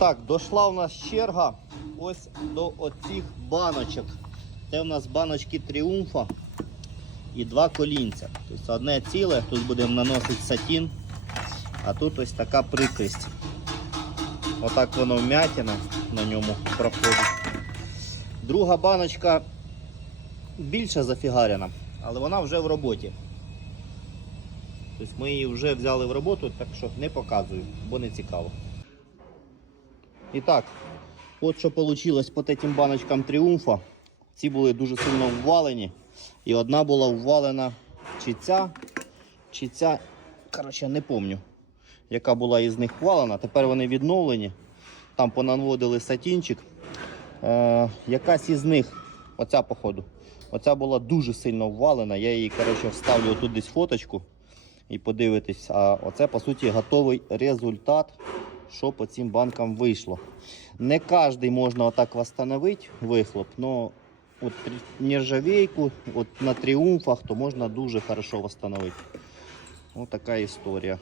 Так, дошла у нас черга ось до оцих баночок. Це у нас баночки тріумфа і два колінця. Тобто одне ціле, тут будемо наносити сатін, а тут ось така прикрість. Отак воно вмятина на ньому проходить. Друга баночка більше зафігарена, але вона вже в роботі. Тобто ми її вже взяли в роботу, так що не показую, бо не цікаво. І так, от що вийшло по тим баночкам тріумфа. Ці були дуже сильно ввалені. І одна була ввалена чи ця, чи ця, коротше, не пам'ятаю, яка була із них ввалена. Тепер вони відновлені. Там понаводили сатінчик. Е, якась із них, оця походу, оця була дуже сильно ввалена. Я її коротше, вставлю тут десь фоточку і подивитись. А оце, по суті, готовий результат, що по цим банкам вийшло. Не кожен можна отак встановити вихлоп, але от нержавейку от на тріумфах то можна дуже хорошо встановити. Ось така історія.